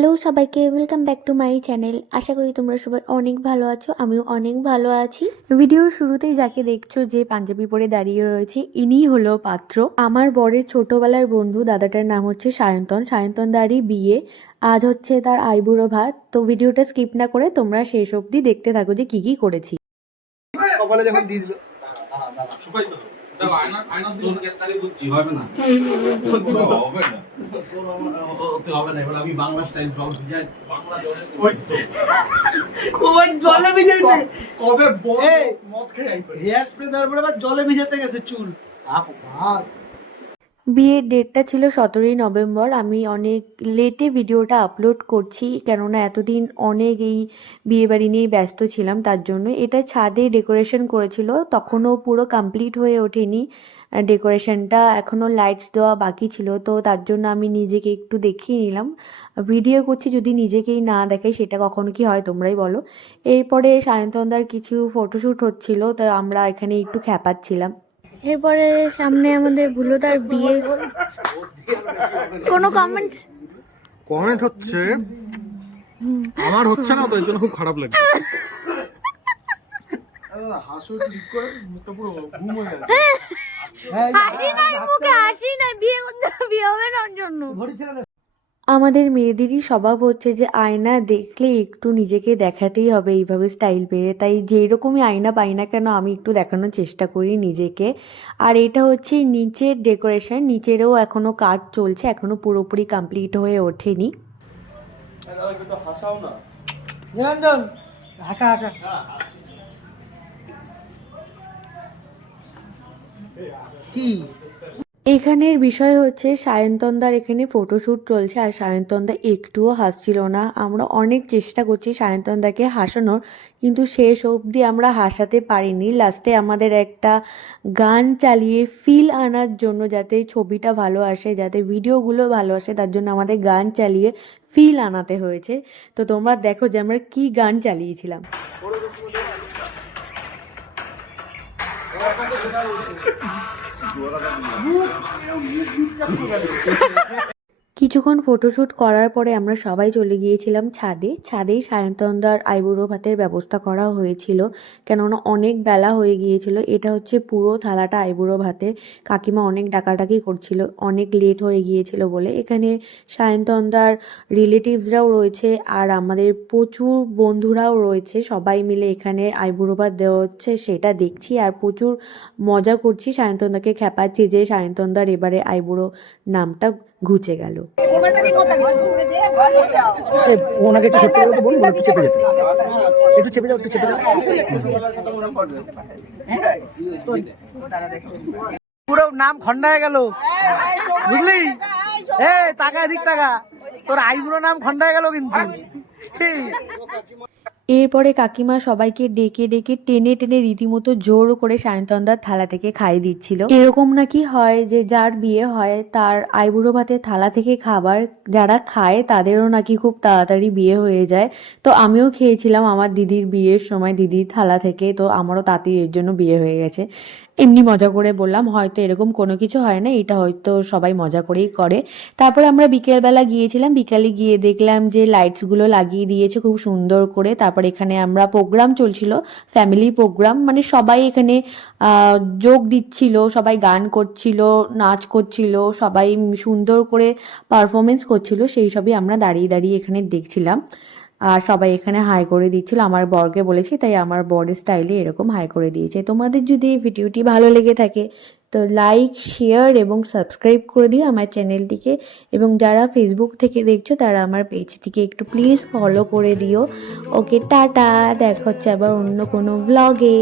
Hello সবাইকে, welcome back to my channel. আশা করি তোমরা সবাই অনেক ভালো আছো, আমিও অনেক ভালো আছি। ভিডিওর শুরুতেই যাকে দেখছো যে পাঞ্জাবি পরে দাঁড়িয়ে রয়েছে, ইনিই হলো পাত্র। আমার বরের ছোটবেলার বন্ধু, দাদাটার নাম হচ্ছে সায়ন্তন। সায়ন্তন দাঁড়ি বিয়ে, আজ হচ্ছে তার আইবুড়ো ভাত। তো ভিডিওটা স্কিপ না করে তোমরা শেষ অবধি দেখতে থাকো যে কি কি করেছি। কপালে যখন দিয়ে দিল জলে ভিজাইতে কবে মদ খেয়ে হেয়ার স্প্রে দেওয়ার পরে আবার জলে ভিজাতে গেছে চুল। বিয়ের ডেটটা ছিল 17ই নভেম্বর। আমি অনেক লেটে ভিডিওটা আপলোড করছি, কেননা এতদিন অনেক এই বিয়েবাড়ি নিয়েই ব্যস্ত ছিলাম, তার জন্য। এটা ছাদে ডেকোরেশন করেছিল, তখনও পুরো কমপ্লিট হয়ে ওঠেনি ডেকোরেশনটা, এখনও লাইটস দেওয়া বাকি ছিল। তো তার জন্য আমি নিজেকে একটু দেখিয়ে নিলাম। ভিডিও করছি, যদি নিজেকেই না দেখাই সেটা কখনো কি হয় তোমরাই বলো। এরপরে সায়ন্তনদার কিছু ফটোশ্যুট হচ্ছিল, তো আমরা এখানে একটু খ্যাপাচ্ছিলাম। এরপরে সামনে আমাদের বুলোদার বিয়ে। কোনো কমেন্ট হচ্ছে, আমার হচ্ছে না তো, এর জন্য খুব খারাপ লাগছে। হাসি নাই মুখে, হাসি নাই, বিয়ে করতে বিয়ে হবে না ওর জন্য। আমাদের মেয়েদেরই স্বভাব হচ্ছে যে আয়না দেখলে একটু নিজেকে দেখাতেই হবে এইভাবে স্টাইল পেয়ে, তাই যেই রকমই আয়না পাই না কেন আমি একটু দেখানোর চেষ্টা করি নিজেকে। আর এটা হচ্ছে নিচের ডেকোরেশন, নিচেরও এখনো কাজ চলছে, এখনো পুরোপুরি কমপ্লিট হয়ে ওঠেনি। নিরঞ্জন হাসা হাসা কি এখানের বিষয় হচ্ছে সায়ন্তনদার এখানে ফটোশ্যুট চলছে, আর সায়ন্তনদা একটুও হাসছিল না। আমরা অনেক চেষ্টা করছি সায়ন্তনদাকে হাসানোর, কিন্তু শেষ অবধি আমরা হাসাতে পারিনি। লাস্টে আমাদের একটা গান চালিয়ে ফিল আনার জন্য, যাতে ছবিটা ভালো আসে, যাতে ভিডিওগুলো ভালো আসে, তার জন্য আমাদের গান চালিয়ে ফিল আনাতে হয়েছে। তো তোমরা দেখো যে আমরা কি গান চালিয়েছিলাম। কিছুক্ষণ ফটোশ্যুট করার পরে আমরা সবাই চলে গিয়েছিলাম ছাদে। ছাদেই সায়ন্তনদার আইবুড়ো ভাতের ব্যবস্থা করা হয়েছিল, কেননা অনেক বেলা হয়ে গিয়েছিল। এটা হচ্ছে পুরো থালাটা আইবুড়ো ভাতের। কাকিমা অনেক ডাকাডাকি করছিল, অনেক লেট হয়ে গিয়েছিল বলে। এখানে সায়ন্তনদার রিলেটিভসরাও রয়েছে, আর আমাদের প্রচুর বন্ধুরাও রয়েছে। সবাই মিলে এখানে আইবুড়ো ভাত দেওয়া হচ্ছে সেটা দেখছি, আর প্রচুর মজা করছি। সায়ন্তনদাকে খেপাচ্ছি যে সায়ন্তনদার এবারে আইবুড়ো নামটা ঘুচে গেল। ওনাকে একটু সত্যি বলতে বলুন, একটু চেপে যেতে, একটু চেপে যাও, একটু চেপে যাও। পুরো নাম খন্ডায় গেল, বুঝলি? এ টাকা এদিক টাকা, তোর আইবুড়ো নাম খন্ডায় গেল কিন্তু। এরপরে কাকিমা সবাইকে ডেকে ডেকে টেনে টেনে রীতিমতো জোর করে সায়ন্তনদার থালা থেকে খাইয়ে দিচ্ছিল। এরকম নাকি হয় যে যার বিয়ে হয় তার আইবুড়ো ভাতের থালা থেকে খাবার যারা খায় তাদেরও নাকি খুব তাড়াতাড়ি বিয়ে হয়ে যায়। তো আমিও খেয়েছিলাম আমার দিদির বিয়ের সময় দিদির থালা থেকে, তো আমারও তাড়াতাড়ি এর জন্য বিয়ে হয়ে গেছে। এমনি মজা করে বললাম, হয়তো এরকম কোনো কিছু হয় না, এটা হয়তো সবাই মজা করেই করে। তারপরে আমরা বিকেলবেলা গিয়েছিলাম, বিকালে গিয়ে দেখলাম যে লাইটসগুলো লাগিয়ে দিয়েছে খুব সুন্দর করে। তারপর এখানে আমরা প্রোগ্রাম চলছিল, ফ্যামিলি প্রোগ্রাম, মানে সবাই এখানে যোগ দিচ্ছিল, সবাই গান করছিল, নাচ করছিল, সবাই সুন্দর করে পারফরমেন্স করছিল, সেই সবই আমরা দাঁড়িয়ে দাঁড়িয়ে এখানে দেখছিলাম। আর সবাই এখানে হাই করে দিচ্ছিল, আমার বরকে বলেছি তাই আমার বরের স্টাইলে এরকম হাই করে দিয়েছে। তোমাদের যদি এই ভিডিওটি ভালো লেগে থাকে তো লাইক, শেয়ার এবং সাবস্ক্রাইব করে দিও আমার চ্যানেলটিকে, এবং যারা ফেসবুক থেকে দেখছো তারা আমার পেজটিকে একটু প্লিজ ফলো করে দিও। ওকে, টাটা, দেখা হচ্ছে আবার অন্য কোনো ব্লগে।